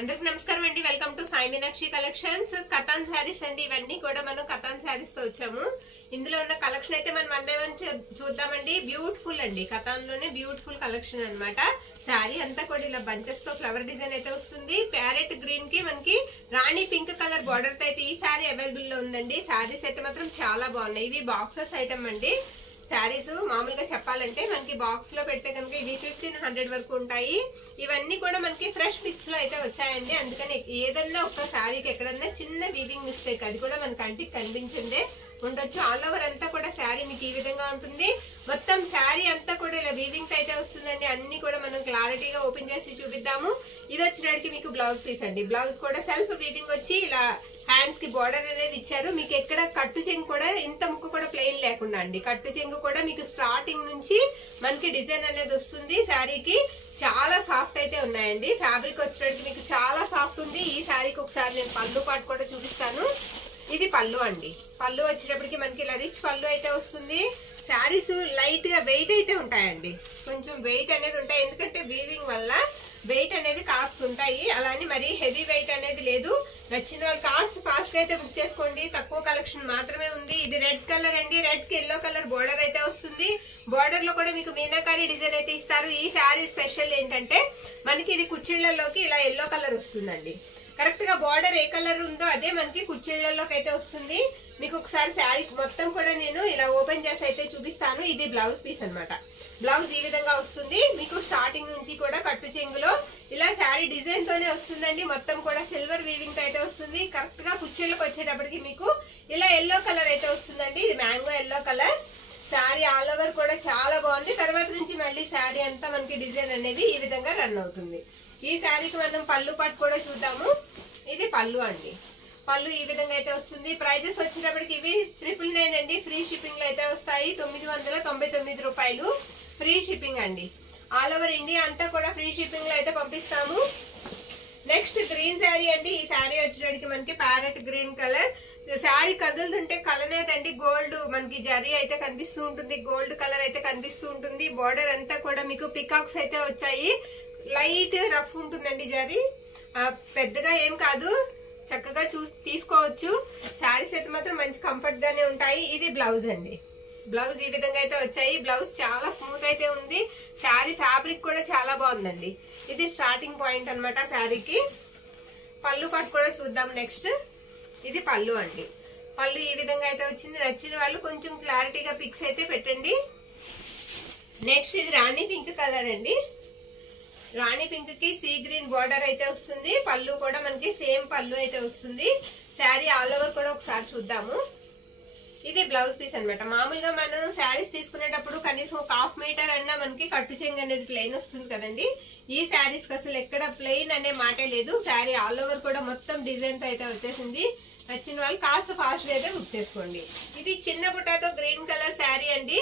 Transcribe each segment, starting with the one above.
అందరికి నమస్కారం అండి. Welcome to Sai Meenakshi collections. Katan saris అండి. ఇవన్నీ కూడా మనం కతాన్ శారీస్ తో వచ్చాము. ఇందులో ఉన్న కలెక్షన్ అయితే మనం చూద్దామండి. బ్యూటిఫుల్ అండి, కతాన్ లోనే బ్యూటిఫుల్ కలెక్షన్ అన్నమాట. శారీ అంతా కూడా ఇలా బంచెస్ తో ఫ్లవర్ డిజైన్ అయితే వస్తుంది. ప్యారెట్ గ్రీన్ కి మనకి రాణి పింక్ కలర్ బార్డర్ తో అయితే ఈ శారీ అవైలబుల్ లో ఉందండి. శారీస్ అయితే మాత్రం చాలా బాగున్నాయి. ఇవి బాక్సెస్ ఐటమ్ అండి. శారీస్ మామూలుగా చెప్పాలంటే మనకి బాక్స్ లో పెడితే కనుక ఇవి 1500 వరకు ఉంటాయి. ఇవన్నీ కూడా మనకి ఫ్రెష్ పిక్స్ లో అయితే వచ్చాయండి. అందుకని ఏదన్నా ఒక శారీకి ఎక్కడన్నా చిన్న వీవింగ్ మిస్టేక్ అది కూడా మన కంటికి కనిపించిందే ఉండొచ్చు. ఆల్ ఓవర్ అంతా కూడా శారీ మీకు ఈ విధంగా ఉంటుంది. మొత్తం శారీ అంతా కూడా ఇలా వీవింగ్ అయితే వస్తుందండి. అన్ని కూడా మనం క్లారిటీగా ఓపెన్ చేసి చూపిద్దాము. ఇది వచ్చినడికి మీకు బ్లౌజ్ పీస్ అండి. బ్లౌజ్ కూడా సెల్ఫ్ వీవింగ్ వచ్చి ఇలా హ్యాండ్స్ కి బార్డర్ అనేది ఇచ్చారు. మీకు ఎక్కడ కట్టు చెంగు కూడా ఇంత ముక్కు కూడా ప్లెయిన్ లేకుండా అండి. కట్టు చెంగు కూడా మీకు స్టార్టింగ్ నుంచి మనకి డిజైన్ అనేది వస్తుంది. శారీకి చాలా సాఫ్ట్ అయితే ఉన్నాయండి. ఫ్యాబ్రిక్ వచ్చేటట్టు మీకు చాలా సాఫ్ట్ ఉంది. ఈ శారీకి ఒకసారి నేను పళ్ళు పాటు కూడా చూపిస్తాను. ఇది పళ్ళు అండి. పళ్ళు వచ్చేటప్పటికి మనకి ఇలా రిచ్ పళ్ళు అయితే వస్తుంది. శారీస్ లైట్ గా వెయిట్ అయితే ఉంటాయండి. కొంచెం వెయిట్ అనేది ఉంటాయి, ఎందుకంటే వీవింగ్ వల్ల వెయిట్ అనేది కాస్ట్ ఉంటాయి. అలానే మరి హెవీ వెయిట్ అనేది లేదు. నచ్చిన వాళ్ళు కాస్ట్ ఫాస్ట్ గా అయితే బుక్ చేసుకోండి. తక్కువ కలెక్షన్ మాత్రమే ఉంది. ఇది రెడ్ కలర్ అండి. రెడ్ కి ఎల్లో కలర్ బోర్డర్ అయితే వస్తుంది. బోర్డర్ లో కూడా మీకు మీనాకారి డిజైన్ అయితే ఇస్తారు. ఈ శారీ స్పెషల్ ఏంటంటే మనకి ఇది కుచ్చిళ్లలోకి ఇలా ఎల్లో కలర్ వస్తుందండి. కరెక్ట్ గా బార్డర్ ఏ కలర్ ఉందో అదే మనకి కుచ్చిళ్లలోకి అయితే వస్తుంది. మీకు ఒకసారి శారీ మొత్తం కూడా నేను ఇలా ఓపెన్ చేసి అయితే చూపిస్తాను. ఇది బ్లౌజ్ పీస్ అన్నమాట. బ్లౌజ్ ఈ విధంగా వస్తుంది. మీకు స్టార్టింగ్ నుంచి కూడా కట్టు చెంగులో ఇలా శారీ డిజైన్ తోనే వస్తుందండి. మొత్తం కూడా సిల్వర్ వీవింగ్ తో అయితే వస్తుంది. కరెక్ట్ గా కుచ్చిళ్ళకి వచ్చేటప్పటికి మీకు ఇలా ఎల్లో కలర్ అయితే వస్తుందండి. ఇది mango yellow colour. Sari all over కూడా చాలా బాగుంది. తర్వాత నుంచి మళ్ళీ శారీ అంతా మనకి డిజైన్ అనేది ఈ విధంగా రన్ అవుతుంది. ఈ శారీకి మనం పళ్ళు పాటు కూడా చూద్దాము. ఇది పళ్ళు అండి. పళ్ళు ఈ విధంగా అయితే వస్తుంది. ప్రైజెస్ వచ్చేటప్పటికి ఇవి 999 అండి. ఫ్రీ షిప్పింగ్ లో అయితే వస్తాయి. 999 రూపాయలు ఫ్రీ షిప్పింగ్ అండి. ఆల్ ఓవర్ ఇండియా అంతా కూడా ఫ్రీ షిప్పింగ్ లో అయితే పంపిస్తాము. నెక్స్ట్ గ్రీన్ శారీ అండి. ఈ శారీ వచ్చేటప్పటికి మనకి ప్యారెట్ గ్రీన్ కలర్. శారీ కదులుతుంటే కలనేదండి. గోల్డ్ మనకి జరీ అయితే కనిపిస్తూ ఉంటుంది. గోల్డ్ కలర్ అయితే కనిపిస్తూ ఉంటుంది. బోర్డర్ అంతా కూడా మీకు పికాక్స్ అయితే వచ్చాయి. లైట్ రఫ్ ఉంటుందండి జరీ. పెద్దగా ఏం కాదు, చక్కగా తీసుకోవచ్చు. శారీస్ అయితే మాత్రం మంచి కంఫర్ట్ గానే ఉంటాయి. ఇది బ్లౌజ్ అండి. బ్లౌజ్ ఈ విధంగా అయితే వచ్చాయి. బ్లౌజ్ చాలా స్మూత్ అయితే ఉంది. శారీ ఫ్యాబ్రిక్ కూడా చాలా బాగుందండి. ఇది స్టార్టింగ్ పాయింట్ అన్నమాట శారీకి. పళ్ళు పాటు కూడా చూద్దాం. నెక్స్ట్ ఇది పళ్ళు అండి. పళ్ళు ఈ విధంగా అయితే వచ్చింది. నచ్చిన వాళ్ళు కొంచెం క్లారిటీగా పిక్స్ అయితే పెట్టండి. నెక్స్ట్ ఇది రాణి పింక్ కలర్ అండి. రాణి పింక్ కి సీ గ్రీన్ బార్డర్ అయితే వస్తుంది. పళ్ళు కూడా మనకి సేమ్ పళ్ళు అయితే వస్తుంది. శారీ ఆల్ ఓవర్ కూడా ఒకసారి చూద్దాము. ఇది బ్లౌజ్ పీస్ అన్నమాట. మామూలుగా మనం శారీస్ తీసుకునేటప్పుడు కనీసం ఒక 1/2 మీటర్ అన్నా మనకి కట్టు చెంగు అనేది ప్లెయిన్ వస్తుంది కదండి. ఈ శారీస్ కి అసలు ఎక్కడ ప్లెయిన్ అనే మాటే లేదు. శారీ ఆల్ ఓవర్ కూడా మొత్తం డిజైన్ తో అయితే వచ్చేసింది. నచ్చిన వాళ్ళు కాస్త ఫాస్ట్ గా అయితే బుక్ చేసుకోండి. ఇది చిన్న బుట్టాతో గ్రీన్ కలర్ శారీ అండి.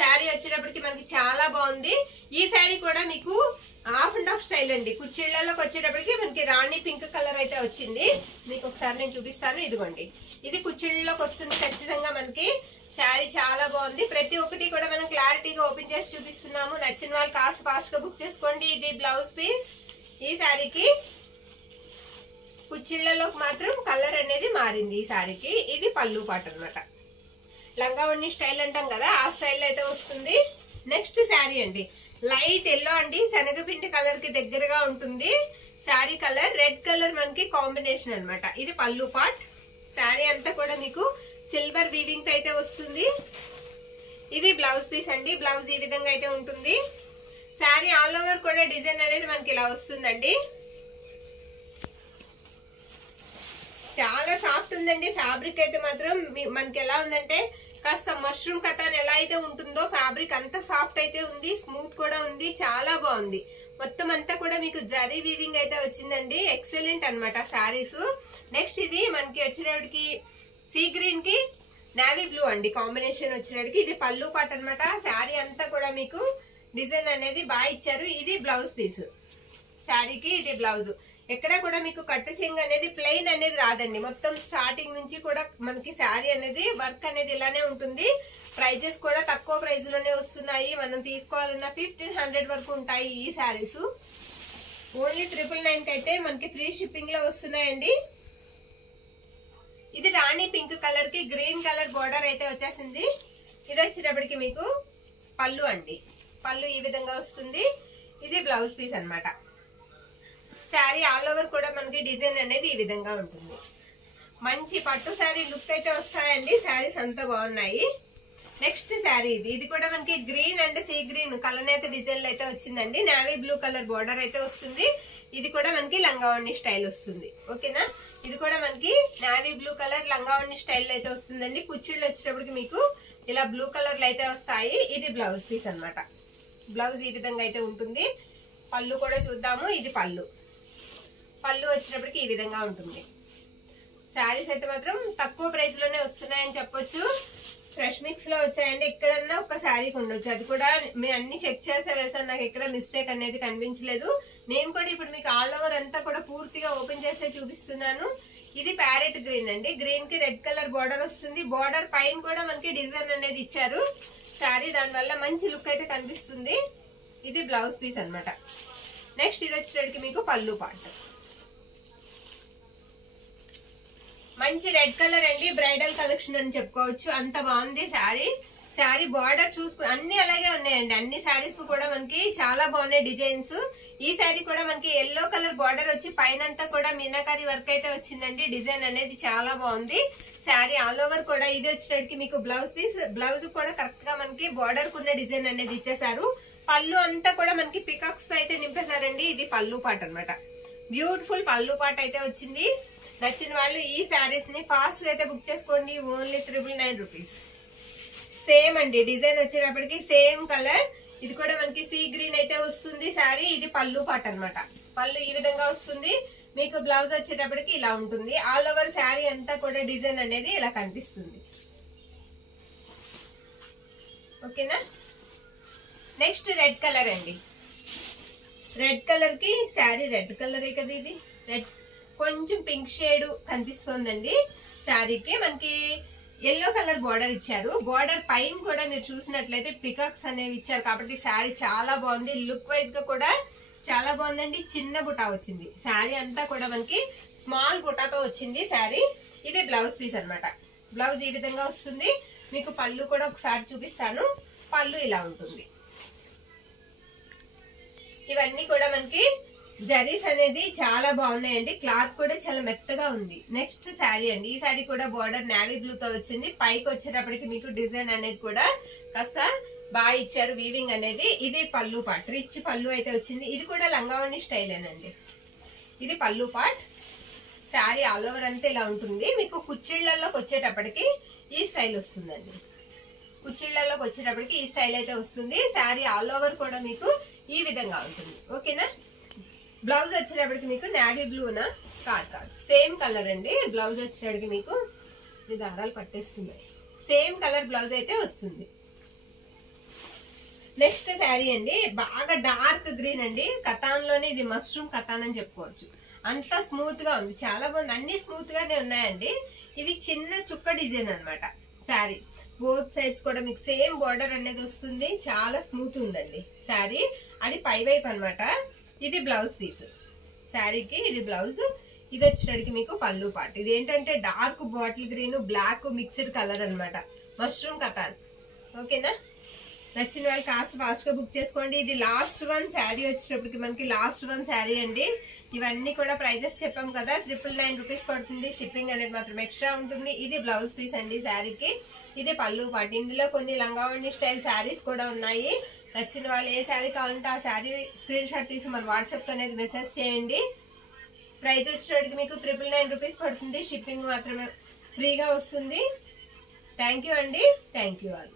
శారీ వచ్చేటప్పటికి మనకి చాలా బాగుంది. ఈ శారీ కూడా మీకు హాఫ్ అండ్ హాఫ్ స్టైల్ అండి. కుచ్చిళ్లలోకి వచ్చేటప్పటికి మనకి రాణి పింక్ కలర్ అయితే వచ్చింది. మీకు ఒకసారి నేను చూపిస్తాను. ఇదిగోండి, ఇది కుచ్చిళ్లలోకి వస్తుంది ఖచ్చితంగా మనకి. శారీ చాలా బాగుంది. ప్రతి ఒక్కటి కూడా మనం క్లారిటీగా ఓపెన్ చేసి చూపిస్తున్నాము. నచ్చిన వాళ్ళు కాస్త ఫాస్ట్ గా బుక్ చేసుకోండి. ఇది బ్లౌజ్ పీస్. ఈ శారీకి కుచ్చిళ్లలోకి మాత్రం కలర్ అనేది మారింది ఈ శారీకి. ఇది పళ్ళు పాటు అన్నమాట. లంగా ఓణి స్టైల్ అంటాం కదా, ఆ స్టైల్ అయితే వస్తుంది. నెక్స్ట్ శారీ అండి. లైట్ ఎల్లో అండి. శనగపిండి కలర్ కి దగ్గరగా ఉంటుంది. శారీ కలర్ రెడ్ కలర్ మనకి కాంబినేషన్ అన్నమాట. ఇది పళ్ళు పార్ట్. శారీ అంతా కూడా మీకు సిల్వర్ వీవింగ్ తో అయితే వస్తుంది. ఇది బ్లౌజ్ పీస్ అండి. బ్లౌజ్ ఈ విధంగా అయితే ఉంటుంది. శారీ ఆల్ ఓవర్ కూడా డిజైన్ అనేది మనకి ఇలా వస్తుందండి. చాలా సాఫ్ట్ ఉందండి. ఫ్యాబ్రిక్ అయితే మాత్రం మనకి ఎలా ఉందంటే కాస్త మష్రూమ్ కతాన్ ఎలా అయితే ఉంటుందో ఫ్యాబ్రిక్ అంత సాఫ్ట్ అయితే ఉంది. స్మూత్ కూడా ఉంది. చాలా బాగుంది. మొత్తం అంతా కూడా మీకు జరీ వీవింగ్ అయితే వచ్చిందండి. ఎక్సలెంట్ అన్నమాట శారీస్. నెక్స్ట్ ఇది మనకి వచ్చేటప్పటికి సీ గ్రీన్ కి నావీ బ్లూ అండి కాంబినేషన్ వచ్చేటప్పటికి. ఇది పళ్ళు పాట అన్నమాట. శారీ అంతా కూడా మీకు డిజైన్ అనేది బాగా ఇచ్చారు. ఇది బ్లౌజ్ పీస్. శారీకి ఇది బ్లౌజ్. ఎక్కడ కూడా మీకు కట్టు చెంగు అనేది ప్లెయిన్ అనేది రాదండి. మొత్తం స్టార్టింగ్ నుంచి కూడా మనకి శారీ అనేది వర్క్ అనేది ఇలానే ఉంటుంది. ప్రైజెస్ కూడా తక్కువ ప్రైజ్ లోనే వస్తున్నాయి. మనం తీసుకోవాలన్నా 1500 వరకు ఉంటాయి ఈ శారీస్. ఓన్లీ 999 అయితే మనకి ఫ్రీ షిప్పింగ్ లో వస్తున్నాయండి. ఇది రాణి పింక్ కలర్ కి గ్రీన్ కలర్ బోర్డర్ అయితే వచ్చేసింది. ఇది వచ్చేటప్పటికి మీకు పళ్ళు అండి. పళ్ళు ఈ విధంగా వస్తుంది. ఇది బ్లౌజ్ పీస్ అన్నమాట. శారీ ఆల్ ఓవర్ కూడా మనకి డిజైన్ అనేది ఈ విధంగా ఉంటుంది. మంచి పట్టు శారీ లుక్ అయితే వస్తాయండి. శారీస్ అంతా బాగున్నాయి. నెక్స్ట్ శారీ ఇది కూడా మనకి గ్రీన్ అండ్ సీ గ్రీన్ కలనేత డిజైన్ అయితే వచ్చిందండి. నేవీ బ్లూ కలర్ బోర్డర్ అయితే వస్తుంది. ఇది కూడా మనకి లంగావణి స్టైల్ వస్తుంది. ఓకేనా, ఇది కూడా మనకి నేవీ బ్లూ కలర్ లంగావణి స్టైల్ అయితే వస్తుందండి. కుచ్చిళ్ళు వచ్చేటప్పటికి మీకు ఇలా బ్లూ కలర్ అయితే వస్తాయి. ఇది బ్లౌజ్ పీస్ అన్నమాట. బ్లౌజ్ ఈ విధంగా అయితే ఉంటుంది. పళ్ళు కూడా చూద్దాము. ఇది పళ్ళు. పళ్ళు వచ్చేటప్పటికి ఈ విధంగా ఉంటుంది. శారీస్ అయితే మాత్రం తక్కువ ప్రైస్ లోనే వస్తున్నాయని చెప్పొచ్చు. ఫ్రెష్ మిక్స్ లో వచ్చాయండి. ఎక్కడన్నా ఒక శారీకి ఉండొచ్చు. అది కూడా మేము అన్ని చెక్ చేసే వేసాను. నాకు ఎక్కడ మిస్టేక్ అనేది కనిపించలేదు. నేను కూడా ఇప్పుడు మీకు ఆల్ ఓవర్ అంతా కూడా పూర్తిగా ఓపెన్ చేసే చూపిస్తున్నాను. ఇది ప్యారెట్ గ్రీన్ అండి. గ్రీన్ కి రెడ్ కలర్ బార్డర్ వస్తుంది. బార్డర్ పైన కూడా మనకి డిజైన్ అనేది ఇచ్చారు. శారీ దానివల్ల మంచి లుక్ అయితే కనిపిస్తుంది. ఇది బ్లౌజ్ పీస్ అన్నమాట. నెక్స్ట్ ఇది వచ్చేటికి మీకు పళ్ళు పార్ట్. మంచి రెడ్ కలర్ అండి. బ్రైడల్ కలెక్షన్ అని చెప్పుకోవచ్చు. అంత బాగుంది శారీ. శారీ బార్డర్ చూసుకుని అన్ని అలాగే ఉన్నాయండి. అన్ని శారీస్ కూడా మనకి చాలా బాగున్నాయి డిజైన్స్. ఈ శారీ కూడా మనకి ఎల్లో కలర్ బార్డర్ వచ్చి పైనంతా కూడా మీనాకారి వర్క్ అయితే వచ్చిందండి. డిజైన్ అనేది చాలా బాగుంది. శారీ ఆల్ ఓవర్ కూడా ఇది వచ్చేటికి మీకు బ్లౌజ్ పీస్. బ్లౌజ్ కూడా కరెక్ట్ గా మనకి బార్డర్ కున్న డిజైన్ అనేది ఇచ్చేసారు. పళ్ళు అంతా కూడా మనకి పికాక్స్ తో అయితే నింపేశారండి. ఇది పళ్ళు పాట అన్నమాట. బ్యూటిఫుల్ పళ్ళు పాట అయితే వచ్చింది. నచ్చిన వాళ్ళు ఈ శారీస్ ని ఫాస్ట్ గా అయితే బుక్ చేసుకోండి. Only 999 rupees. సేమ్ అండి. డిజైన్ వచ్చేటప్పటికి సేమ్ కలర్. ఇది కూడా మనకి సీ గ్రీన్ అయితే వస్తుంది శారీ. ఇది పళ్ళు పాట అన్నమాట. పళ్ళు ఈ విధంగా వస్తుంది. మీకు బ్లౌజ్ వచ్చేటప్పటికి ఇలా ఉంటుంది. ఆల్ ఓవర్ శారీ అంతా కూడా డిజైన్ అనేది ఇలా కనిపిస్తుంది. ఓకేనా. నెక్స్ట్ రెడ్ కలర్ అండి. రెడ్ కలర్ కి శారీ రెడ్ కలరే కదా ఇది. రెడ్ కొంచెం పింక్ షేడ్ కనిపిస్తుందండి శారీకి. మనకి ఎల్లో కలర్ బార్డర్ ఇచ్చారు. బార్డర్ పైన కూడా మీరు చూసినట్లయితే పికాక్స్ అనేవి ఇచ్చారు. కాబట్టి శారీ చాలా బాగుంది. లుక్ వైజ్ గా కూడా చాలా బాగుందండి. చిన్న బుటా వచ్చింది. శారీ అంతా కూడా మనకి స్మాల్ బుటాతో వచ్చింది శారీ. ఇది బ్లౌజ్ పీస్ అన్నమాట. బ్లౌజ్ ఈ విధంగా వస్తుంది. మీకు పళ్ళు కూడా ఒకసారి చూపిస్తాను. పళ్ళు ఇలా ఉంటుంది. ఇవన్నీ కూడా మనకి జరీస్ అనేది చాలా బాగున్నాయండి. క్లాత్ కూడా చాలా మెత్తగా ఉంది. నెక్స్ట్ శారీ అండి. ఈ శారీ కూడా బార్డర్ నేవీ బ్లూ తో వచ్చింది. పైకి వచ్చేటప్పటికి మీకు డిజైన్ అనేది కూడా కాస్త బాగా ఇచ్చారు. వీవింగ్ అనేది. ఇది పళ్ళు పార్ట్. రిచ్ పళ్ళు అయితే వచ్చింది. ఇది కూడా లంగావణి స్టైలేనండి. ఇది పళ్ళు పార్ట్. శారీ ఆల్ ఓవర్ అంతా ఇలా ఉంటుంది. మీకు కుచ్చిళ్లలోకి వచ్చేటప్పటికి ఈ స్టైల్ వస్తుందండి. కుచ్చిళ్లలోకి వచ్చేటప్పటికి ఈ స్టైల్ అయితే వస్తుంది. శారీ ఆల్ ఓవర్ కూడా మీకు ఈ విధంగా ఉంటుంది. ఓకేనా. బ్లౌజ్ వచ్చేటప్పటికి మీకు నేవీ బ్లూనా కాదు సేమ్ కలర్ అండి. బ్లౌజ్ వచ్చేటప్పటికి మీకు ఈ దారాలు పట్టేస్తున్నాయి. సేమ్ కలర్ బ్లౌజ్ అయితే వస్తుంది. నెక్స్ట్ శారీ అండి. బాగా డార్క్ గ్రీన్ అండి. కతాన్ లోనే ఇది మష్రూమ్ కతాన్ అని చెప్పుకోవచ్చు. అంతా స్మూత్ గా ఉంది. చాలా బాగుంది. అన్ని స్మూత్ గానే ఉన్నాయండి. ఇది చిన్న చుక్క డిజైన్ అన్నమాట. శారీ బోత్ సైడ్స్ కూడా మీకు సేమ్ బార్డర్ అనేది వస్తుంది. చాలా స్మూత్ ఉందండి శారీ. అది పై వైపు అన్నమాట. ఇది బ్లౌజ్ పీస్. శారీకి ఇది బ్లౌజ్. ఇది వచ్చేటికి మీకు పళ్ళు పార్ట్. ఇది ఏంటంటే dark bottle green black mixed colour అన్నమాట. మష్రూమ్ కతాన్. ఓకేనా. నచ్చిన వాళ్ళు కాస్త ఫాస్ట్ గా బుక్ చేసుకోండి. ఇది లాస్ట్ వన్ శారీ వచ్చేటప్పటికి మనకి లాస్ట్ వన్ శారీ అండి. ఇవన్నీ కూడా ప్రైజెస్ చెప్పాం కదా. 999 రూపీస్ పడుతుంది. షిప్పింగ్ అనేది మాత్రం ఎక్స్ట్రా ఉంటుంది. ఇది బ్లౌజ్ పీస్ అండి శారీకి. ఇది పళ్ళు పార్ట్. ఇందులో కొన్ని లంగావణి స్టైల్ శారీస్ కూడా ఉన్నాయి. నచ్చిన వాళ్ళు ఏ శారీ కావాలంటే ఆ శారీ స్క్రీన్ షాట్ తీసి మన వాట్సాప్ అనేది మెసేజ్ చేయండి. ప్రైస్ వచ్చేటికి మీకు 999 రూపీస్ పడుతుంది. షిప్పింగ్ మాత్రమే ఫ్రీగా వస్తుంది. థ్యాంక్ యూ అండి. Thank you all.